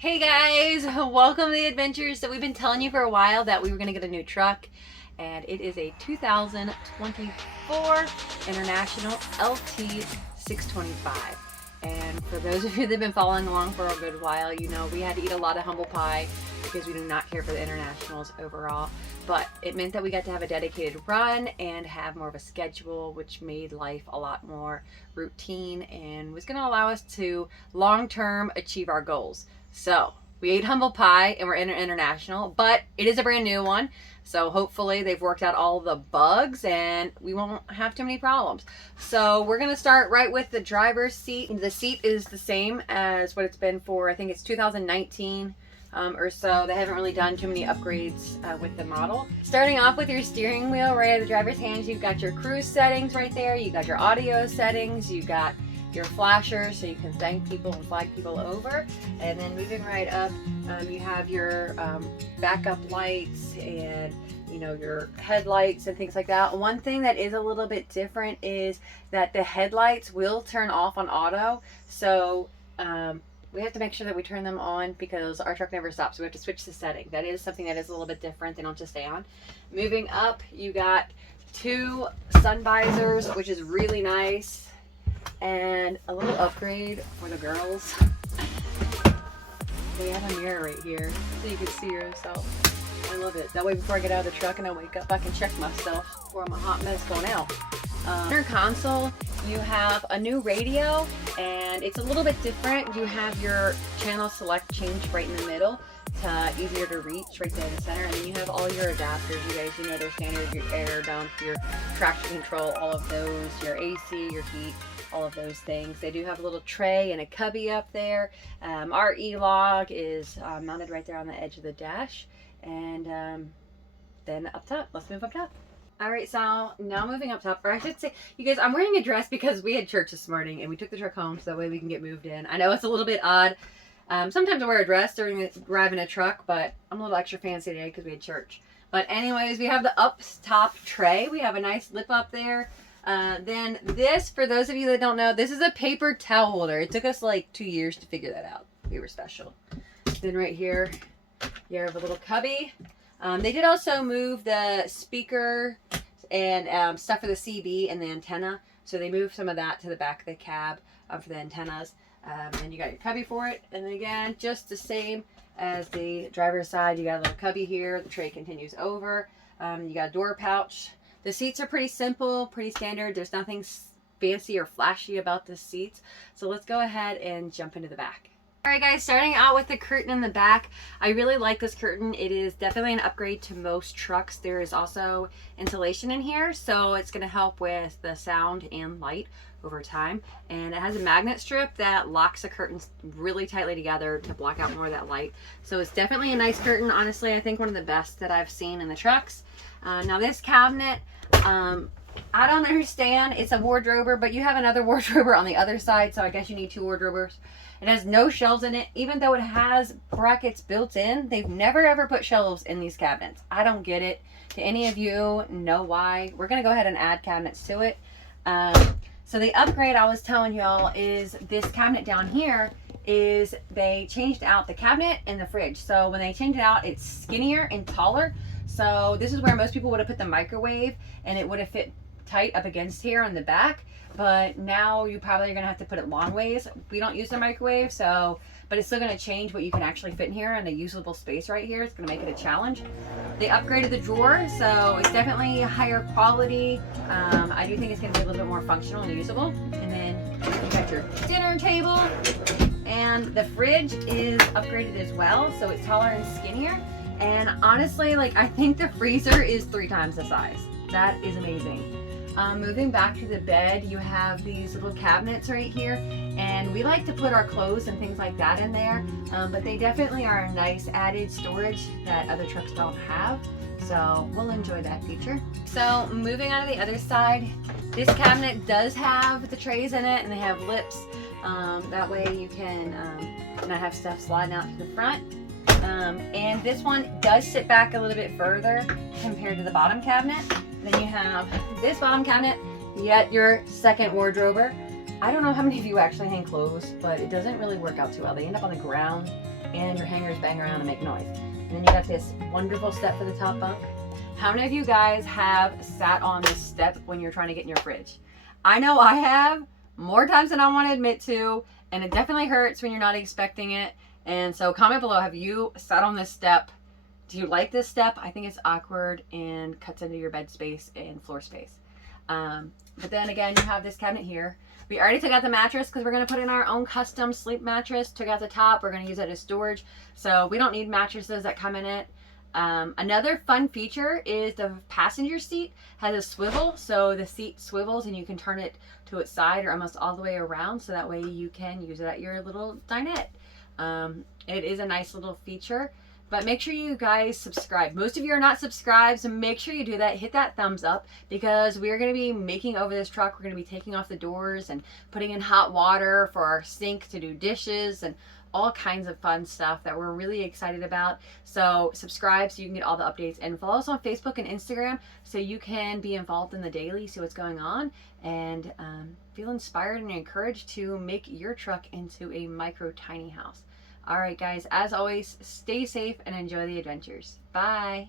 Hey guys, welcome to the adventures. So we've been telling you for a while that we were going to get a new truck, and it is a 2024 International LT 625. And for those of you that have been following along for a good while, you know we had to eat a lot of humble pie because we do not care for the Internationals overall. But it meant that we got to have a dedicated run and have more of a schedule, which made life a lot more routine and was going to allow us to long-term achieve our goals. So we ate humble pie and we're in an international, but it is a brand new one. So hopefully they've worked out all the bugs and we won't have too many problems. So we're going to start right with the driver's seat. The seat is the same as what it's been for, I think it's 2019 or so. They haven't really done too many upgrades with the model. Starting off with your steering wheel right at the driver's hands, you've got your cruise settings right there. You got your audio settings. You got your flashers so you can thank people and flag people over, and then moving right up, you have your backup lights and your headlights and things like that. One thing that is a little bit different is that the headlights will turn off on auto, so we have to make sure that we turn them on because our truck never stops. So we have to switch the setting. That is something that is a little bit different. They don't just stay on. Moving up, you got two sun visors, which is really nice. And a little upgrade for the girls. They have a mirror right here so you can see yourself. I love it. That way before I get out of the truck and I wake up, I can check myself before I'm a hot mess going out. Center console, you have a new radio and it's a little bit different. You have your channel select change right in the middle to easier to reach right there in the center, and then you have all your adapters. You guys, they're standard, your air dump, your traction control, all of those, your AC, your heat, all of those things. They do have a little tray and a cubby up there. Our E-log is mounted right there on the edge of the dash, and then up top, let's move up top. All right, so now moving up top, or I should say, you guys, I'm wearing a dress because we had church this morning and we took the truck home so that way we can get moved in. I know it's a little bit odd. Sometimes I wear a dress during driving a truck, but I'm a little extra fancy today because we had church. But anyways, we have the up top tray. We have a nice lip up there. Then this, for those of you that don't know, this is a paper towel holder. It took us like 2 years to figure that out. We were special. Then right here, you have a little cubby. They did also move the speaker and stuff for the CB and the antenna. So they moved some of that to the back of the cab for the antennas. And you got your cubby for it. And then again, just the same as the driver's side. You got a little cubby here. The tray continues over. You got a door pouch. The seats are pretty simple, pretty standard. There's nothing fancy or flashy about the seats. So let's go ahead and jump into the back. Alright guys, starting out with the curtain in the back. I really like this curtain. It is definitely an upgrade to most trucks. There is also insulation in here, so it's going to help with the sound and light over time. And it has a magnet strip that locks the curtains really tightly together to block out more of that light. So it's definitely a nice curtain. Honestly, I think one of the best that I've seen in the trucks. Now this cabinet, I don't understand. It's a wardrober, but you have another wardrober on the other side, so I guess you need two wardrobers. It has no shelves in it, even though it has brackets built in. They've never ever put shelves in these cabinets. I don't get it. Do any of you know why? We're going to go ahead and add cabinets to it. So the upgrade I was telling y'all is this cabinet down here is they changed out the cabinet and the fridge. So when they changed it out, it's skinnier and taller. So this is where most people would have put the microwave and it would have fit tight up against here on the back. But now you probably are going to have to put it long ways. We don't use the microwave, so, but it's still going to change what you can actually fit in here, and a usable space right here. It's going to make it a challenge. They upgraded the drawer, so it's definitely higher quality. I do think it's going to be a little bit more functional and usable. And then you got your dinner table, and the fridge is upgraded as well, so it's taller and skinnier. And honestly, like, I think the freezer is 3 times the size. That is amazing. Moving back to the bed, you have these little cabinets right here, and we like to put our clothes and things like that in there, but they definitely are a nice added storage that other trucks don't have, so we'll enjoy that feature. So moving on to the other side, this cabinet does have the trays in it, and they have lips. That way you can not have stuff sliding out to the front. And this one does sit back a little bit further compared to the bottom cabinet. Then you have this bottom cabinet, yet your second wardrober. I don't know how many of you actually hang clothes, but it doesn't really work out too well. They end up on the ground, and your hangers bang around and make noise. And then you got this wonderful step for the top bunk. How many of you guys have sat on this step when you're trying to get in your fridge? I know I have, more times than I want to admit to, and it definitely hurts when you're not expecting it. And so comment below, have you sat on this step? Do you like this step? I think it's awkward and cuts into your bed space and floor space. But then again, you have this cabinet here. We already took out the mattress because we're going to put in our own custom sleep mattress. Took out the top. We're going to use it as storage. So we don't need mattresses that come in it. Another fun feature is the passenger seat has a swivel. So the seat swivels and you can turn it to its side or almost all the way around. So that way you can use it at your little dinette. It is a nice little feature. But make sure you guys subscribe. Most of you are not subscribed, so make sure you do that. Hit that thumbs up because we're going to be making over this truck. We're going to be taking off the doors and putting in hot water for our sink to do dishes and all kinds of fun stuff that we're really excited about. So subscribe so you can get all the updates, and follow us on Facebook and Instagram so you can be involved in the daily, see what's going on, and feel inspired and encouraged to make your truck into a micro tiny house. All right, guys, as always, stay safe and enjoy the adventures. Bye.